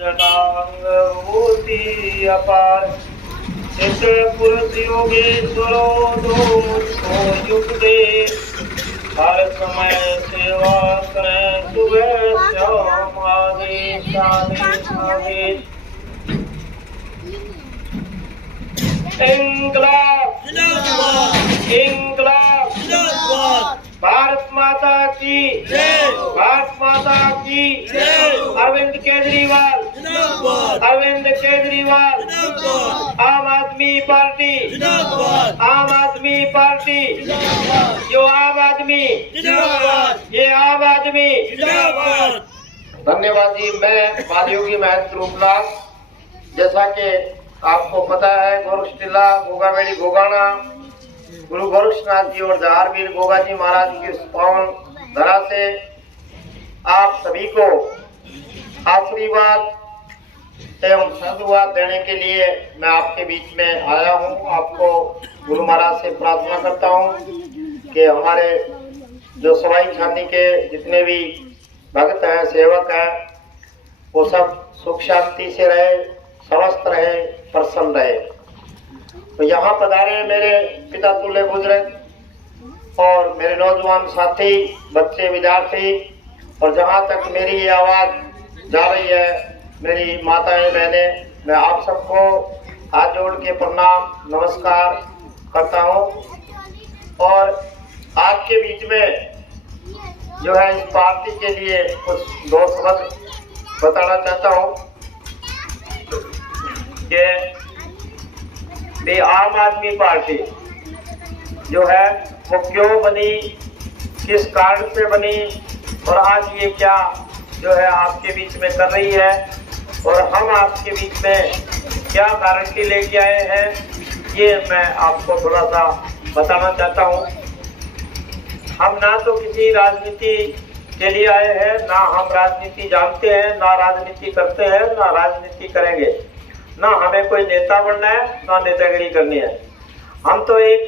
जटांगभूति अपार चित पुरुष योगेश्वरो दो मुझको युग दे हर समय सेवा करें सुबह शाम आदेश आदेश आदेश। इंकलाब इंकलाब भारत माता की भारत माता की अरविंद केजरीवाल अरविंद केजरीवाल आम आदमी पार्टी आम आदमी पार्टी जो आम आदमी ये आम आदमी। धन्यवाद जी। मैं बालयोगी महंत रूपलाल, जैसा कि आपको पता है गोरक्ष टीला गोगावेड़ी गोगाना गुरु गोरक्षनाथ जी और जहारवीर गोगा जी महाराज की पावन धरा से आप सभी को आशीर्वाद एवं साधुवाद देने के लिए मैं आपके बीच में आया हूं। आपको गुरु महाराज से प्रार्थना करता हूं कि हमारे जो सवाई छानी के जितने भी भक्त हैं सेवक हैं वो सब सुख शांति से रहे, स्वस्थ रहे, प्रसन्न रहे। तो यहाँ पधारे मेरे पिता तुल्य बुजुर्ग और मेरे नौजवान साथी बच्चे विद्यार्थी, और जहाँ तक मेरी ये आवाज़ जा रही है मेरी माताएं बहनें, मैं आप सबको हाथ जोड़ के प्रणाम नमस्कार करता हूँ। और आपके बीच में जो है इस पार्टी के लिए कुछ दो शब्द बताना चाहता हूँ कि आम आदमी पार्टी जो है वो क्यों बनी, किस कारण से बनी और आज ये क्या जो है आपके बीच में कर रही है और हम आपके बीच में क्या गारंटी लेके आए हैं, ये मैं आपको थोड़ा सा बताना चाहता हूँ। हम ना तो किसी राजनीति के लिए आए हैं, ना हम राजनीति जानते हैं, ना राजनीति करते हैं, ना राजनीति करेंगे, ना हमें कोई नेता बनना है, ना नेतागिरी करनी है। हम तो एक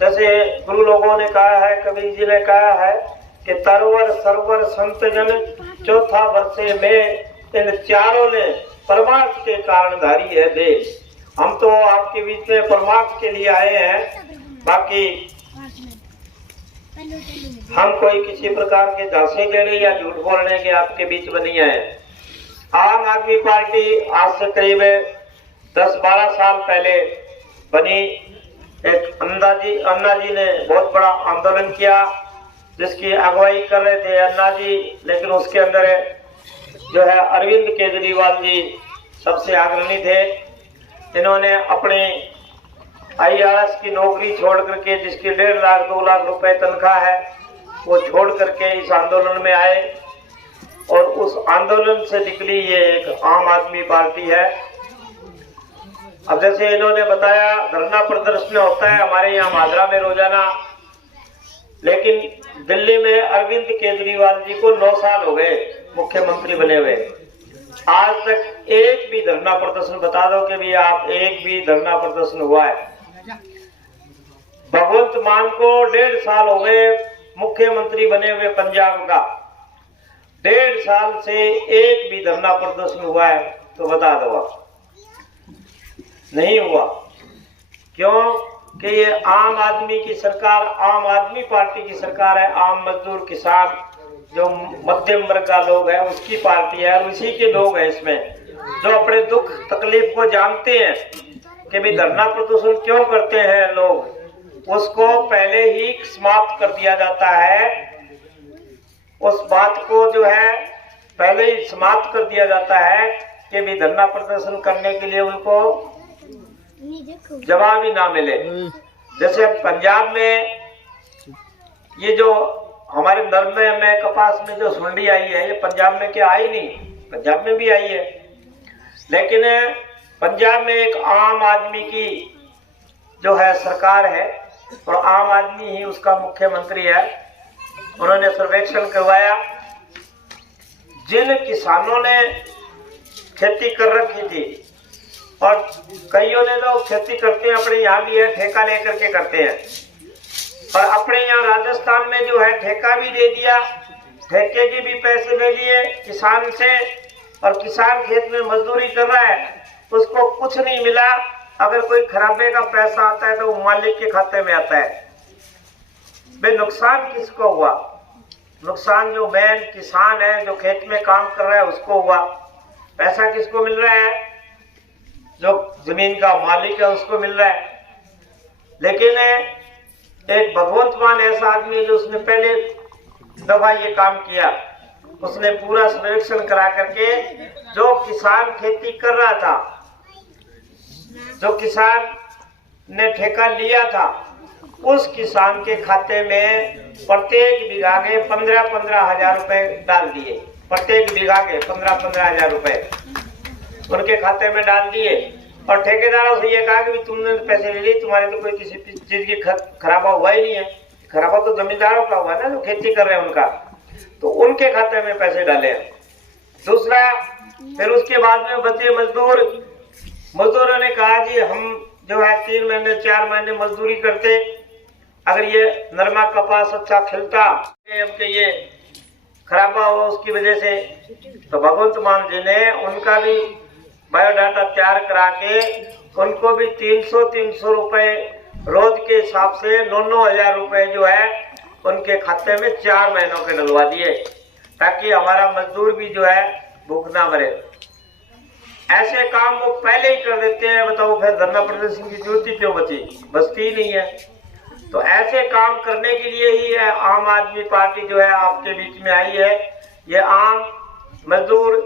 जैसे गुरु लोगों ने कहा है, कबीर जी ने कहा है कि तरवर सरवर संत जन चौथा वर्षे में इन चारों ने परमार्थ के कारणधारी है देश। हम तो आपके बीच में परमार्थ के लिए आए हैं, बाकी हम कोई किसी प्रकार के झांसे देने या झूठ बोलने के आपके बीच में नहीं आए। आम आदमी पार्टी आज से करीब 10-12 साल पहले बनी। एक अन्ना जी ने बहुत बड़ा आंदोलन किया जिसकी अगुवाई कर रहे थे अन्ना जी, लेकिन उसके अंदर जो है अरविंद केजरीवाल जी सबसे अग्रणी थे। इन्होंने अपने IRS की नौकरी छोड़ करके, जिसकी 1.5 लाख 2 लाख रुपए तनख्वाह है, वो छोड़ करके इस आंदोलन में आए और उस आंदोलन से निकली ये एक आम आदमी पार्टी है। अब जैसे इन्होंने बताया धरना प्रदर्शन होता है हमारे यहाँ माजरा में रोजाना, लेकिन दिल्ली में अरविंद केजरीवाल जी को 9 साल हो गए मुख्यमंत्री बने हुए, आज तक एक भी धरना प्रदर्शन बता दो कि भी आप एक भी धरना प्रदर्शन हुआ है। भगवंत मान को 1.5 साल हो गए मुख्यमंत्री बने हुए पंजाब का, 1.5 साल से एक भी धरना प्रदर्शन हुआ है तो बता दो आप। नहीं हुआ। क्यों कि ये आम आदमी की सरकार, आम आदमी पार्टी की सरकार है। आम मजदूर किसान जो मध्यम वर्ग का लोग है उसकी पार्टी है और उसी के लोग हैं इसमें जो अपने दुख तकलीफ को जानते हैं कि भी धरना प्रदर्शन क्यों करते हैं लोग, उसको पहले ही समाप्त कर दिया जाता है। उस बात को जो है पहले ही समाप्त कर दिया जाता है कि भी धरना प्रदर्शन करने के लिए उनको जवाब ही ना मिले। जैसे पंजाब में ये जो हमारे नरमे में कपास में जो सुंडी आई है, ये पंजाब में क्या आई नहीं, पंजाब में भी आई है, लेकिन पंजाब में एक आम आदमी की जो है सरकार है और आम आदमी ही उसका मुख्यमंत्री है। उन्होंने सर्वेक्षण करवाया, जिन किसानों ने खेती कर रखी थी और कईयों ने तो खेती करते हैं अपने यहाँ भी है, ठेका लेकर के करते हैं, और अपने यहाँ राजस्थान में जो है ठेका भी दे दिया, ठेके के भी पैसे ले लिए किसान से और किसान खेत में मजदूरी कर रहा है, उसको कुछ नहीं मिला। अगर कोई खराबे का पैसा आता है तो वो मालिक के खाते में आता है। भाई नुकसान किसको हुआ? नुकसान जो मेन किसान है, जो खेत में काम कर रहा है, उसको हुआ। पैसा किसको मिल रहा है? जो जमीन का मालिक है उसको मिल रहा है। लेकिन एक भगवंतमान ऐसा आदमी है जो उसने पहले दफा ये काम किया, उसने पूरा सर्वेक्षण करा करके जो किसान खेती कर रहा था, जो किसान ने ठेका लिया था, उस किसान के खाते में प्रत्येक बीघा के 15-15 हजार रुपए डाल दिए। प्रत्येक बीघा के 15-15 हजार रुपए उनके खाते में डाल दिए। और ठेकेदारों से ये कहा कि भी तुमने पैसे ले लिए, तुम्हारे तो कोई किसी चीज की खराबा हुआ ही नहीं है। खराबा तो जमींदारों का हुआ ना, जो खेती कर रहे हैं उनका, तो उनके खाते में पैसे डाले। दूसरा, फिर उसके बाद में बचे मजदूरों ने कहा जी हम जो है 3 महीने 4 महीने मजदूरी करते, अगर ये नरमा कपास अच्छा खिलता, ये खराबा हुआ उसकी वजह से, तो भगवंत मान जी ने उनका भी बायोडाटा तैयार करा के उनको भी 300 रुपए रोज के हिसाब से 9 हजार रुपए जो है उनके खाते में 4 महीनों के डलवा दिए, ताकि हमारा मजदूर भी जो है भूख ना मरे। ऐसे काम वो पहले ही कर देते हैं, बताओ फिर धरना प्रदर्शन की जरूरत ही क्यों बचती नहीं है। तो ऐसे काम करने के लिए ही है आम आदमी पार्टी जो है आपके बीच में आई है। ये आम मजदूर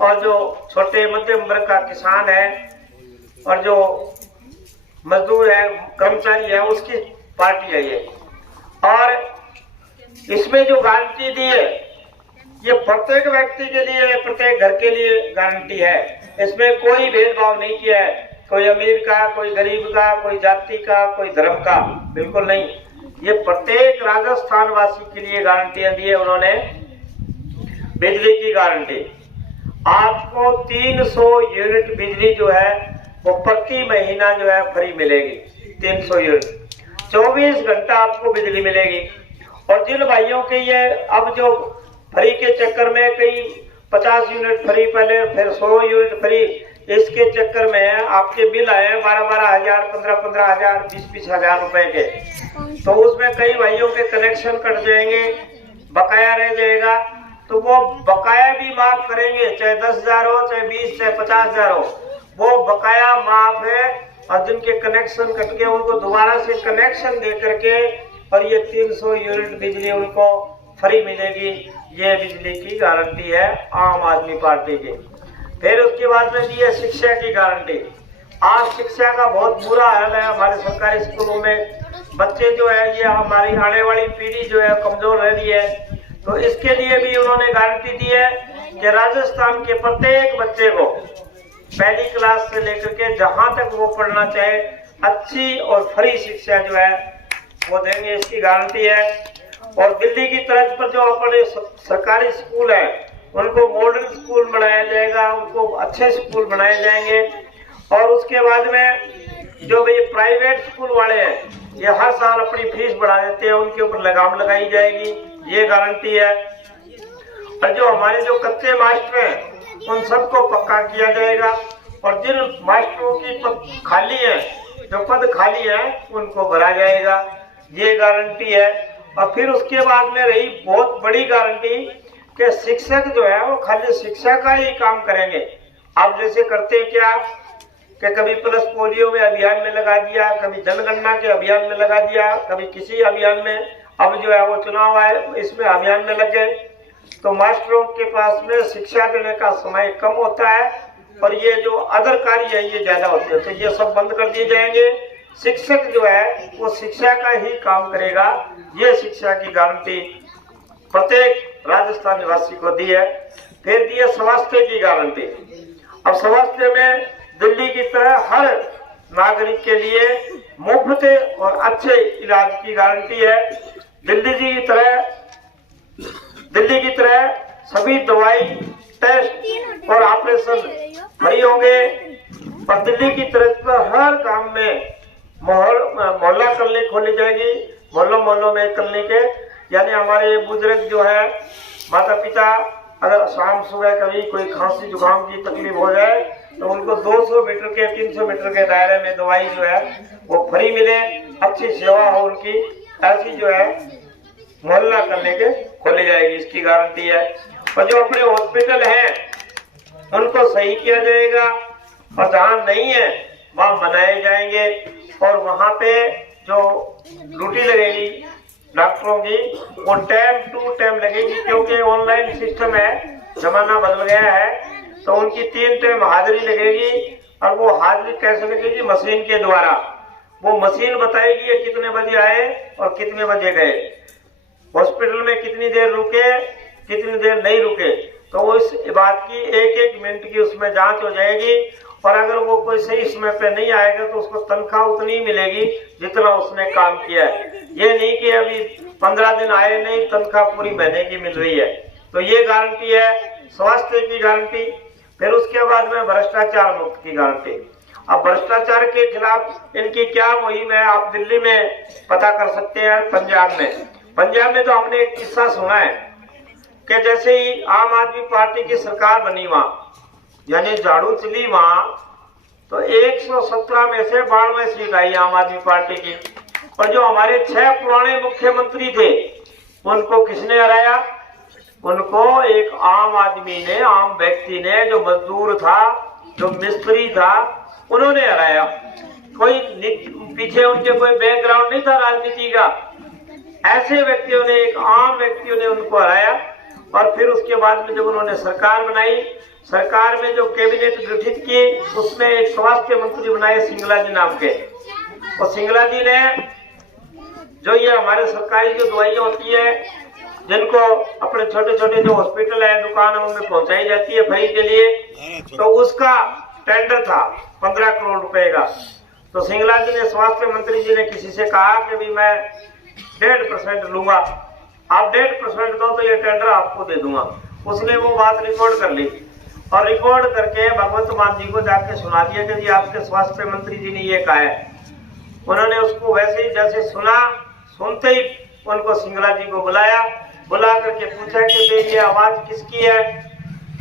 और जो छोटे मध्यम वर्ग का किसान है और जो मजदूर है, कर्मचारी है, उसकी पार्टी है ये। और इसमें जो गारंटी दी है ये प्रत्येक व्यक्ति के लिए, प्रत्येक घर के लिए गारंटी है। इसमें कोई भेदभाव नहीं किया है, कोई अमीर का, कोई गरीब का, कोई जाति का, कोई धर्म का, बिल्कुल नहीं। ये प्रत्येक राजस्थान वासी के लिए गारंटियां दी है उन्होंने। बिजली की गारंटी, आपको 300 यूनिट बिजली जो है वो प्रति महीना जो है फ्री मिलेगी। 300 यूनिट 24 घंटा आपको बिजली मिलेगी। और जिन भाइयों के ये अब जो फ्री के चक्कर में कई 50 यूनिट फ्री, पहले फिर 100 यूनिट फ्री, इसके चक्कर में आपके बिल आए 12-12 हजार, 15-15 हजार, 20-20 हजार रुपए के। तो उसमें कई भाइयों के कनेक्शन कट जाएंगे, बकाया रह जाएगा। तो वो बकाया भी माफ करेंगे, चाहे 10 हजार हो, चाहे 20, चाहे 50 हजार हो, वो बकाया माफ है। और जिनके कनेक्शन कट गए उनको दोबारा से कनेक्शन दे करके और ये 300 यूनिट बिजली उनको फ्री मिलेगी। ये बिजली की गारंटी है आम आदमी पार्टी की। फिर उसके बाद में दी है शिक्षा की गारंटी। आज शिक्षा का बहुत बुरा हाल है हमारे सरकारी स्कूलों में। बच्चे जो है, ये हमारी आने वाली पीढ़ी जो है कमजोर रह रही है। तो इसके लिए भी उन्होंने गारंटी दी है कि राजस्थान के प्रत्येक बच्चे को पहली क्लास से लेकर के जहां तक वो पढ़ना चाहे अच्छी और फ्री शिक्षा जो है वो देंगे, इसकी गारंटी है। और दिल्ली की तर्ज पर जो अपने सरकारी स्कूल है उनको मॉडल स्कूल बनाया जाएगा, उनको अच्छे स्कूल बनाए जाएंगे। और उसके बाद में जो भाई प्राइवेट स्कूल वाले हैं ये हर साल अपनी फीस बढ़ा देते हैं, उनके ऊपर लगाम लगाई जाएगी, ये गारंटी है। और जो हमारे जो कच्चे मास्टर हैं उन सबको पक्का किया जाएगा। और जिन मास्टरों की पद खाली है, जो पद खाली है, उनको भरा जाएगा, ये गारंटी है। और फिर उसके बाद में रही बहुत बड़ी गारंटी कि शिक्षक जो है वो खाली शिक्षा का ही काम करेंगे। आप जैसे करते हैं क्या कि कभी प्लस पोलियो में अभियान में लगा दिया, कभी जनगणना के अभियान में लगा दिया, कभी किसी अभियान में, अब जो है वो चुनाव आए इसमें अभियान में लग गए। तो मास्टरों के पास में शिक्षा देने का समय कम होता है और ये जो अदर कार्य है ये ज्यादा होते हैं। तो ये सब बंद कर दिए जाएंगे। शिक्षक जो है वो शिक्षा का ही काम करेगा। ये शिक्षा की गारंटी प्रत्येक राजस्थान निवासी को दी है। फिर दी है स्वास्थ्य की गारंटी। अब स्वास्थ्य में दिल्ली की तरह हर नागरिक के लिए मुफ्त और अच्छे इलाज की गारंटी है। दिल्ली की तरह सभी दवाई, टेस्ट और ऑपरेशन फ्री होंगे। और दिल्ली की तरफ पर हर गांव में मोहल्ला क्लिनिक खोली जाएगी। मोहल्लों में क्लिनिक है, यानी हमारे बुजुर्ग जो है, माता पिता अगर शाम सुबह कभी कोई खांसी जुकाम की तकलीफ हो जाए तो उनको 200 मीटर के 300 मीटर के दायरे में दवाई जो है वो फ्री मिले, अच्छी सेवा हो उनकी, ऐसी जो है मोहल्ला करने के खोली जाएगी, इसकी गारंटी है। और जो अपने हॉस्पिटल हैं उनको सही किया जाएगा और जहाँ नहीं है वहाँ बनाए जाएंगे और वहाँ पे जो ड्यूटी लगेगी डॉक्टरों की वो टाइम टू टाइम लगेगी, क्योंकि ऑनलाइन सिस्टम है, जमाना बदल गया है। तो उनकी 3 टाइम हाजिरी लगेगी और वो हाजिरी कैसे लगेगी? मशीन के द्वारा। वो मशीन बताएगी ये कितने बजे आए और कितने बजे गए, हॉस्पिटल में कितनी देर रुके, कितनी देर नहीं रुके। तो उस बात की 1-1 मिनट की उसमें जांच हो जाएगी और अगर वो कोई सही समय पे नहीं आएगा तो उसको तनख्वाह उतनी मिलेगी जितना उसने काम किया है। ये नहीं कि अभी 15 दिन आए नहीं, तनख्वाह पूरी महीने की मिल रही है। तो ये गारंटी है स्वास्थ्य की गारंटी। फिर उसके बाद में भ्रष्टाचार मुक्त की गारंटी। अब भ्रष्टाचार के खिलाफ इनकी क्या मुहिम है आप दिल्ली में पता कर सकते हैं। पंजाब में तो हमने एक किस्सा सुना है कि जैसे ही आम आदमी पार्टी की सरकार बनी वहां, यानी झाड़ू चली वहां, तो 117 में से 92 सीट आई आम आदमी पार्टी की। और जो हमारे 6 पुराने मुख्यमंत्री थे उनको किसने हराया? उनको एक आम आदमी ने, आम व्यक्ति ने, जो मजदूर था, जो मिस्त्री था, उन्होंने हराया। कोई पीछे उनके कोई बैकग्राउंड नहीं था राजनीति का, ऐसे व्यक्तियों ने, एक आम व्यक्तियों ने उनको हराया। और फिर उसके बाद में जब उन्होंने सरकार बनाई, सरकार में जो कैबिनेट गठित की उसमें एक स्वास्थ्य मंत्री बनाए सिंगला जी नाम के। और सिंगला जी ने जो ये हमारे सरकारी जो दवाइयाँ होती है जिनको अपने छोटे छोटे जो हॉस्पिटल है, दुकानों में पहुंचाई जाती है फ्री के लिए, तो उसका टेंडर था 15 करोड़ रुपए का। तो सिंगला जी ने, स्वास्थ्य मंत्री जी ने किसी से कहा कि भी मैं 1.5% लूंगा, आप 1.5% दो तो ये टेंडर आपको दे दूंगा। उसने वो बात रिकॉर्ड कर ली और रिकॉर्ड करके भगवंत मान जी को जाके सुना दिया कि जी आपके स्वास्थ्य मंत्री जी ने ये कहा है। उन्होंने उसको वैसे ही जैसे सुना, सुनते ही उनको सिंगला जी को बुला करके पूछा कि ये आवाज किसकी है?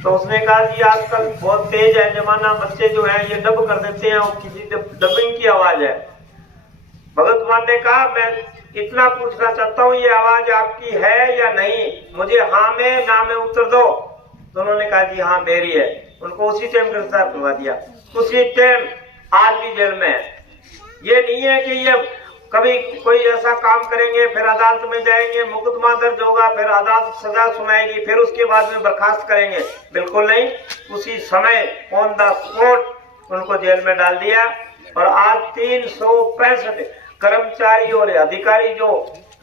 तो उसने कहा जी आजकल बहुत तेज है जमाना, बच्चे जो है ये डब कर देते हैं और किसी डबिंग की आवाज है। भगत मान ने कहा मैं इतना पूछना चाहता हूँ, ये आवाज आपकी है या नहीं? मुझे हाँ में ना में उत्तर दो। तो उन्होंने कहा जी हाँ मेरी है। उनको उसी टाइम गिरफ्तार करवा दिया, उसी टाइम, आज भी जेल में है। ये नहीं है कि ये कभी कोई ऐसा काम करेंगे फिर अदालत में जाएंगे, मुकदमा दर्ज होगा, फिर अदालत सजा सुनाएगी, फिर उसके बाद में बर्खास्त करेंगे, बिल्कुल नहीं। उसी समय ऑन द स्पॉट उनको जेल में डाल दिया। और आज 365 कर्मचारी और अधिकारी जो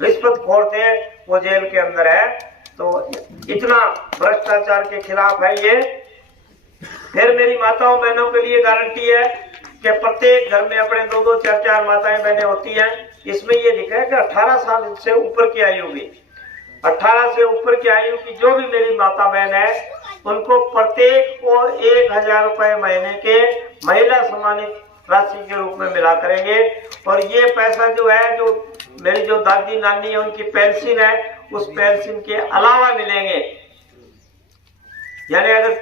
रिश्वतखोर थे वो जेल के अंदर है। तो इतना भ्रष्टाचार के खिलाफ है ये। फिर मेरी माताओं बहनों के लिए गारंटी है कि प्रत्येक घर में अपने 2-2, 4-4 माताएं बहनें होती हैं। इसमें ये लिखा है कि 18 साल से ऊपर की आयु की, 18 से ऊपर की आयु की जो भी मेरी माता बहन है उनको प्रत्येक को 1000 रुपए महीने के महिला सम्मानित राशि के रूप में मिला करेंगे। और ये पैसा जो है, जो मेरी जो दादी नानी है उनकी पेंशन है, उस पेंशन के अलावा मिलेंगे। यानी अगर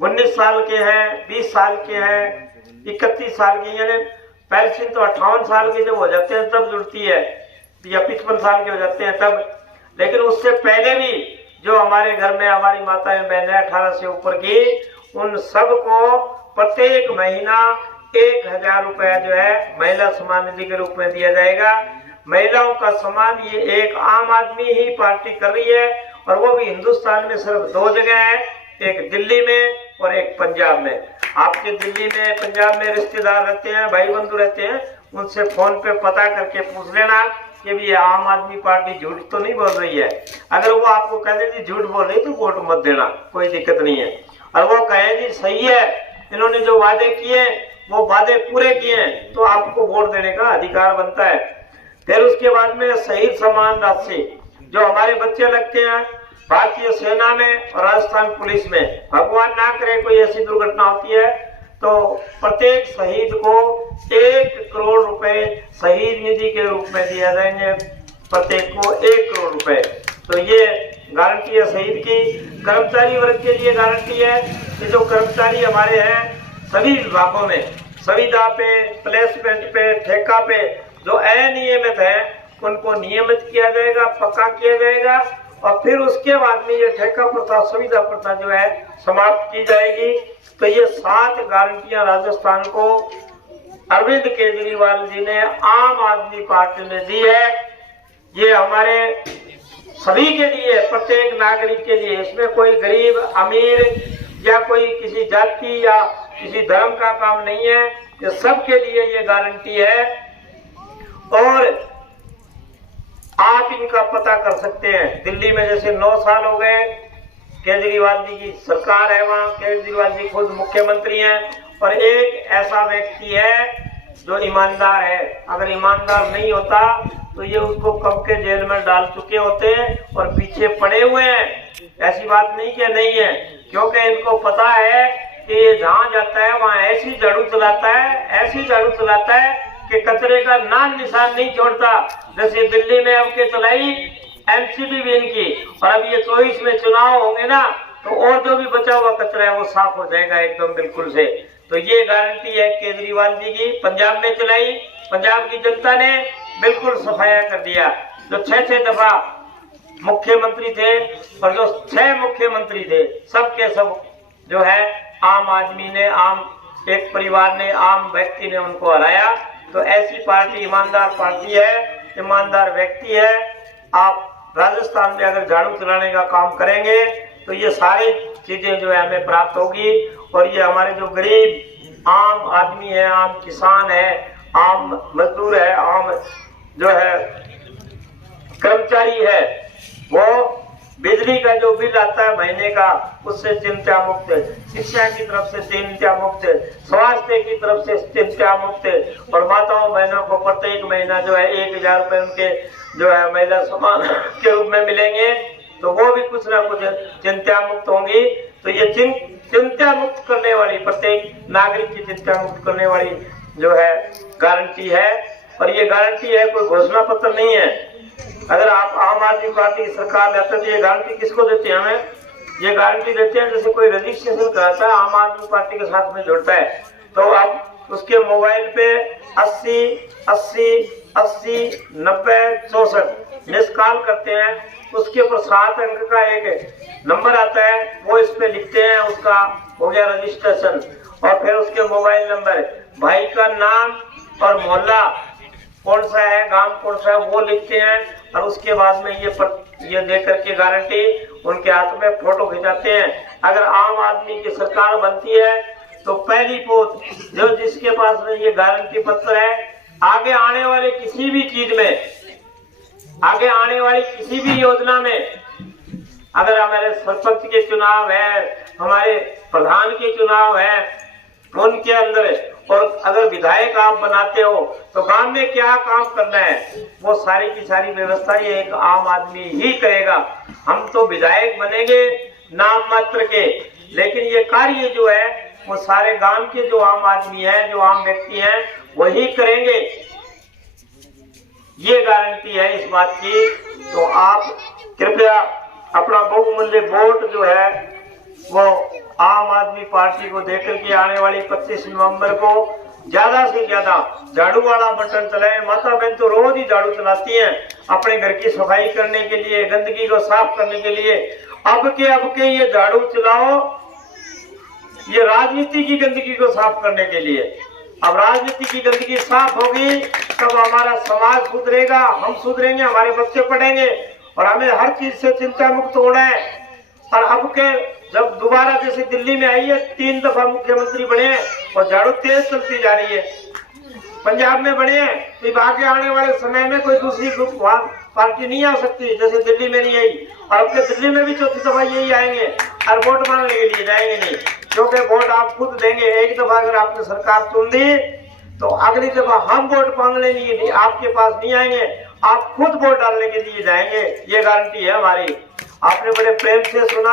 19 साल के हैं, 20 साल के हैं, 31 साल के, यानी पेंशन तो 58 साल के जब हो जाते हैं तब जुड़ती है, या 55 साल के हो जाते हैं तब। लेकिन उससे पहले भी जो हमारे घर में हमारी माताएं बहनें 18 से ऊपर की, उन सबको प्रत्येक महीना 1000 रुपया जो है महिला सम्मान निधि के रूप में दिया जाएगा। महिलाओं का सम्मान ये एक आम आदमी ही पार्टी कर रही है, और वो भी हिंदुस्तान में सिर्फ 2 जगह है, एक दिल्ली में और एक पंजाब में। आपके दिल्ली में, पंजाब में रिश्तेदार रहते हैं, भाई बंधु रहते हैं, उनसे फोन पे पता करके पूछ लेना कि भी आम आदमी पार्टी झूठ तो नहीं बोल रही है। अगर वो आपको कह दे जी झूठ बोल रही तो वोट मत देना, कोई दिक्कत नहीं है। और वो कहे जी सही है, इन्होंने जो वादे किए वो वादे पूरे किए, तो आपको वोट देने का अधिकार बनता है। फिर उसके बाद में शहीद सम्मान राशि, जो हमारे बच्चे लगते हैं भारतीय सेना में और राजस्थान पुलिस में, भगवान ना करे कोई ऐसी दुर्घटना होती है तो प्रत्येक शहीद को 1 करोड़ रुपए शहीद निधि के रूप में दिया जाएंगे, प्रत्येक को 1 करोड़ रुपए। तो ये गारंटी है शहीद की। कर्मचारी वर्ग के लिए गारंटी है कि जो कर्मचारी हमारे हैं सभी विभागों में, संविदा पे, प्लेसमेंट पे, ठेका पे जो अनियमित है उनको नियमित किया जाएगा, पक्का किया जाएगा और फिर उसके बाद में ये ठेका प्रथा, संविदा प्रथा जो है समाप्त की जाएगी। तो ये 7 गारंटियां राजस्थान को अरविंद केजरीवाल जी ने, आम आदमी पार्टी ने दी है। ये हमारे सभी के लिए, प्रत्येक नागरिक के लिए, इसमें कोई गरीब अमीर या कोई किसी जाति या किसी धर्म का काम नहीं है, ये सबके लिए ये गारंटी है। और आप इनका पता कर सकते हैं, दिल्ली में जैसे 9 साल हो गए केजरीवाल जी की सरकार है, वहां केजरीवाल जी खुद मुख्यमंत्री हैं और एक ऐसा व्यक्ति है जो ईमानदार है। अगर ईमानदार नहीं होता तो ये उसको कब के जेल में डाल चुके होते हैं और पीछे पड़े हुए हैं। ऐसी बात नहीं कि नहीं है, क्योंकि इनको पता है कि ये जहां जाता है वहां ऐसी झाड़ू चलाता है, ऐसी झाड़ू चलाता है कि कचरे का नाम निशान नहीं छोड़ता। जैसे दिल्ली में अब के चलाई एमसीडी भी इनकी, और अब ये 24 में चुनाव होंगे ना तो और जो भी बचा हुआ कचरा है वो साफ हो जाएगा एकदम बिल्कुल से। तो ये गारंटी है केजरीवाल जी की। पंजाब में चलाई, पंजाब की जनता ने बिल्कुल सफाया कर दिया। जो 6 दफा मुख्यमंत्री थे और जो 6 मुख्यमंत्री थे सबके सब जो है आम आदमी ने, आम एक परिवार ने, आम व्यक्ति ने उनको हराया। तो ऐसी पार्टी ईमानदार पार्टी है, ईमानदार व्यक्ति है। आप राजस्थान में अगर झाड़ू चलाने का काम करेंगे तो ये सारी चीजें जो है हमें प्राप्त होगी। और ये हमारे जो गरीब आम आदमी है, आम किसान है, आम मजदूर है, आम जो है कर्मचारी है, वो बिजली का जो बिल आता है महीने का उससे चिंता मुक्त, शिक्षा की तरफ से चिंता मुक्त, स्वास्थ्य की तरफ से चिंता मुक्त, और माताओं बहनों को प्रत्येक महीना जो है 1000 रुपए उनके जो है महिला सम्मान के रूप में मिलेंगे, तो वो भी कुछ ना कुछ चिंता मुक्त होंगी। तो ये चिंता मुक्त करने वाली, प्रत्येक नागरिक की चिंता मुक्त करने वाली जो है गारंटी है। और ये गारंटी है, कोई घोषणा पत्र नहीं है। अगर आप आम आदमी पार्टी की सरकार लेते तो ये गारंटी किसको देते हैं? हमें ये गारंटी देते हैं जैसे कोई रजिस्ट्रेशन कराता है, आम आदमी पार्टी के साथ में जुड़ता है, तो आप उसके मोबाइल पे 80 80 80 90 64 मिस कॉल करते हैं, उसके ऊपर 7 अंक का एक नंबर आता है, वो इस पे लिखते हैं, उसका हो गया रजिस्ट्रेशन। और फिर उसके मोबाइल नंबर, भाई का नाम और मोहल्ला कौन सा है, गांव कौन सा है, वो लिखते हैं। और उसके बाद में ये दे करके गारंटी उनके हाथ में फोटो खिंचाते हैं। अगर आम आदमी की सरकार बनती है तो पहली पोस्ट जो जिसके पास में ये गारंटी पत्र है, आगे आने वाले किसी भी चीज में, आगे आने वाली किसी भी योजना में, अगर हमारे सरपंच के चुनाव है, हमारे प्रधान के चुनाव है, उनके अंदर, और अगर विधायक आप बनाते हो तो गांव में क्या काम करना है वो सारी की सारी व्यवस्था ये एक आम आदमी ही करेगा। हम तो विधायक बनेंगे नाम मात्र के, लेकिन ये कार्य जो है वो सारे गांव के जो आम आदमी है, जो आम व्यक्ति हैं, वही करेंगे। ये गारंटी है इस बात की। तो आप कृपया अपना बहुमूल्य वोट जो है वो आम आदमी पार्टी को देकर के आने वाली 25 नवंबर को ज्यादा से ज्यादा झाड़ू वाला बटन चलाएं। माता बहन तो रोज ही झाड़ू चलाती हैं अपने घर की सफाई करने के लिए, गंदगी को साफ करने के लिए। अब के ये झाड़ू चलाओ, ये राजनीति की गंदगी को साफ करने के लिए। अब राजनीति की गंदगी साफ होगी तब हमारा समाज सुधरेगा, हम सुधरेंगे, हमारे बच्चे पढ़ेंगे, और हमें हर चीज से चिंता मुक्त होना है। और अब के जब दोबारा जैसे दिल्ली में आई है, 3 दफा मुख्यमंत्री बने हैं और झाड़ू तेज चलती जा रही है, पंजाब में बने हैं, तो आगे आने वाले समय में कोई दूसरी पार्टी नहीं आ सकती जैसे दिल्ली में नहीं आई। और अब के दिल्ली में भी 4थी दफा यही आएंगे और वोट मांगने के लिए जाएंगे नहीं, क्योंकि वोट आप खुद देंगे। एक दफा अगर आपने सरकार चुन दी तो अगली दफा हम वोट मांगने नहीं आपके पास नहीं आएंगे, आप खुद वोट डालने के लिए जाएंगे। ये गारंटी है हमारी। आपने बड़े प्रेम से सुना।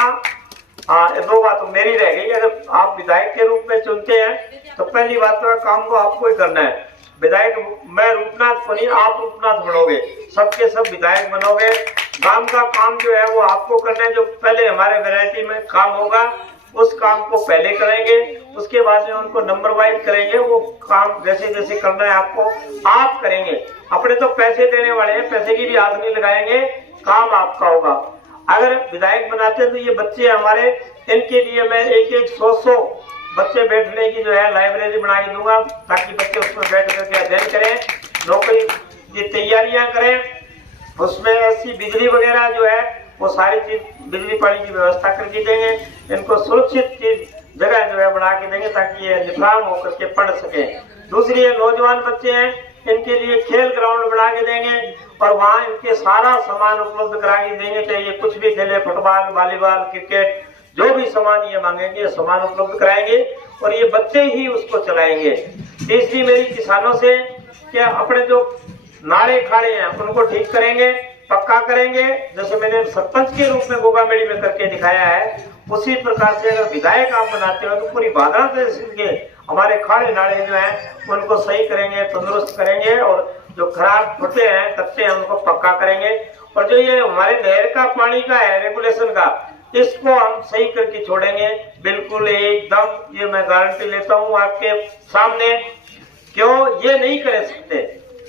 हाँ, 2 बात तो मेरी रह गई। अगर आप विधायक के रूप में चुनते हैं तो पहली बात तो काम को आपको ही करना है। विधायक मैं रूपनाथ बनी, आप रूपनाथ बनोगे, सबके सब विधायक बनोगे। गांव का काम जो है वो आपको करना है। जो पहले हमारे वैरायटी में काम होगा उस काम को पहले करेंगे, उसके बाद में उनको नंबर वाइज करेंगे। वो काम जैसे जैसे करना है आपको आप करेंगे। अपने तो पैसे देने वाले हैं, पैसे की भी हाथ नहीं लगाएंगे, काम आपका होगा। अगर विधायक बनाते हैं तो ये बच्चे हमारे, इनके लिए मैं एक 100 बच्चे बैठने की जो है लाइब्रेरी बना के दूंगा, ताकि बच्चे उसमें बैठ करके अध्ययन करें, नौकरी की तैयारियां करें। उसमें ऐसी बिजली वगैरह जो है वो सारी चीज, बिजली पानी की व्यवस्था करके देंगे। इनको सुरक्षित चीज जगह जो है बना के देंगे, ताकि ये निफाम होकर के पढ़ सके। दूसरी ये नौजवान बच्चे हैं, इनके लिए खेल ग्राउंड बना के देंगे और वहाँ इनके सारा सामान उपलब्ध करा के देंगे, चाहे ये कुछ भी खेले, फुटबॉल, वॉलीबॉल, क्रिकेट, जो भी सामान ये मांगेंगे ये सामान उपलब्ध कराएंगे और ये बच्चे ही उसको चलाएंगे। तीसरी मेरी किसानों से कि अपने जो नाले खाड़े हैं उनको ठीक करेंगे, पक्का करेंगे। जैसे मैंने सरपंच के रूप में गोगामेड़ी में करके दिखाया है, उसी प्रकार से अगर विधायक आप बनाते हो तो पूरी बाधा तहसील के हमारे खाड़े नाले जो हैं उनको सही करेंगे, तंदुरुस्त करेंगे और जो खराब फुटे हैं, कच्चे हैं, उनको पक्का करेंगे। और जो ये हमारे नहर का पानी का है रेगुलेशन का, इसको हम सही करके छोड़ेंगे बिल्कुल एकदम। ये मैं गारंटी लेता हूँ आपके सामने। क्यों ये नहीं कर सकते?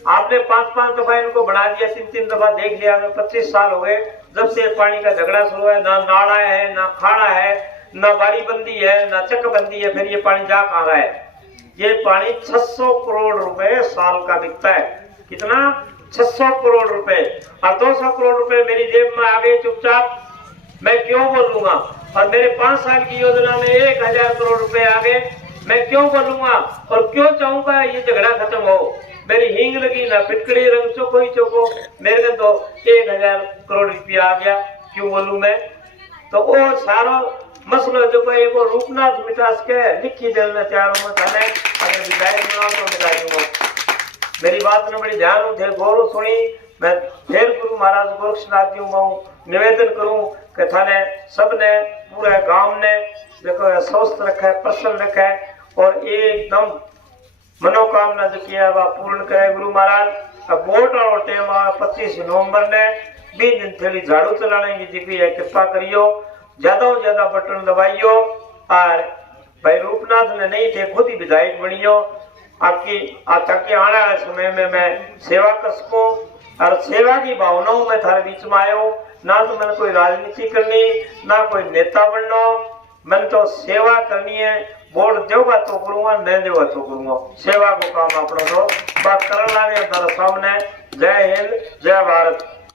आपने 5-5 दफा इनको बढ़ा दिया, 3-3 दफा देख लिया। 25 साल हो गए जब से पानी का झगड़ा शुरू है, ना नाला है, ना खाड़ा है, ना बारी बंदी है, ना चक बंदी है। फिर ये पानी जा कहाँ रहा है? ये पानी 600 करोड़ रुपए साल का बिकता है। कितना? 600 करोड़ रुपए। और 200 करोड़ रुपए मेरी जेब में आ गए चुपचाप, मैं क्यों बोलूंगा? और मेरे 5 साल की योजना में 1000 करोड़ रुपए आ गए, मैं क्यों बोलूंगा और क्यों चाहूंगा ये झगड़ा खत्म हो? मेरी हींग लगी ना पिटकड़ी रंग चोको ही चोको, मेरे तो 1000 करोड़ रुपया आ गया, क्यों बोलूं मैं? तो वो सारा मसलो जो को रूपनाथ मिटास के लिखी दिल में चारों में थाने अगर विधायक बनाओ तो मिटा दूंगा। मेरी बात ने बड़ी ध्यान थे गौरव सुनी। मैं फिर गुरु महाराज गोरक्षनाथ जी को निवेदन करूं कि थाने सबने पूरे गांव ने देखो स्वस्थ रखा है, प्रसन्न रखा है और एकदम मनोकामना जो किया वह पूर्ण करे गुरु महाराज। अब वोट और टाइम 25 नवंबर ने 20 दिन थोड़ी झाड़ू चलाने की जी है, कृपा करियो, ज्यादा से ज्यादा बटन दबाइयो। और भाई रूपनाथ ने नहीं थे, खुद ही विधायक बनियो आपकी, ताकि आने वाले समय में मैं सेवा कर सकूं। और सेवा की भावनाओं में थारे बीच में आयो। ना तो मैंने कोई राजनीति करनी, ना कोई नेता बनना, मैंने तो सेवा करनी है। वोट देगा तो करूंगा, नहीं देगा तो करूंगा। सेवा को काम अपना दो बात करना है सामने। जय हिंद, जय भारत।